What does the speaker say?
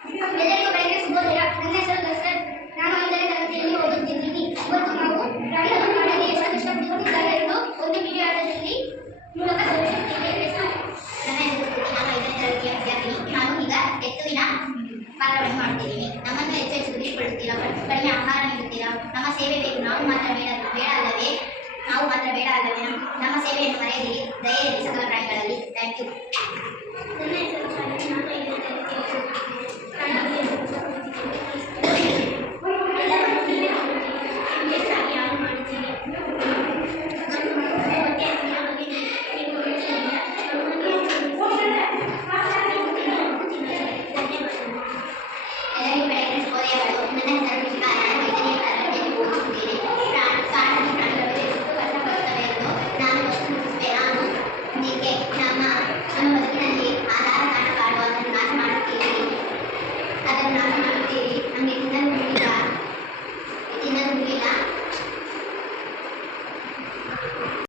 ಎಲ್ಲರಿಗೂ ಬೆಳಗ್ಗೆ ಶುಭೋದಯ. ನನ್ನ ಹೆಸರು ದರ್ಶನ್. ನಾನು 5ನೇ ತರಗತಿಯಲ್ಲಿ ಓದುತ್ತಿದ್ದೀನಿ. ಇವತ್ತು ನಾವು ಪ್ರಾಣಿಗಳ ಕಾಳಜಿ ಎಷ್ಟು ಕಷ್ಟಪಡುತ್ತಿದ್ದಾರೆ ಎಂದು ಒಂದು ವಿಡಿಯೋ ಆಟದಲ್ಲಿ ಮೂಲಕ ತೋರಿಸುತ್ತೇವೆ. ನನ್ನ ಹೆಸರು ಸ್ತುತಿ. ನಾನು 5ನೇ ತರಗತಿಯ ವಿದ್ಯಾರ್ಥಿನಿ. ನಾನು ಈಗ ಎತ್ತುವಿನ ಪಾತ್ರವನ್ನು ಮಾಡುತ್ತಿದ್ದೀನಿ. ನಮ್ಮನ್ನು ಹೆಚ್ಚು ದುಡಿಸಿಕೊಳ್ಳುತ್ತೀರಾ, ಕಡಿಮೆ ಆಹಾರ ನೀಡುತ್ತೀರಾ, ನಮ್ಮ ಸೇವೆ ಬೇಕು, ನಾವು ಮಾತ್ರ ಬೇಡ ಅಲ್ಲವೇ ನಮ್ಮ ಸೇವೆಯನ್ನು ಮರೆಯದಿರಿ. ದಯೆಯಲ್ಲಿ ಸಕಲ ಪ್ರಾಣಿಗಳಲ್ಲಿ. Thank you.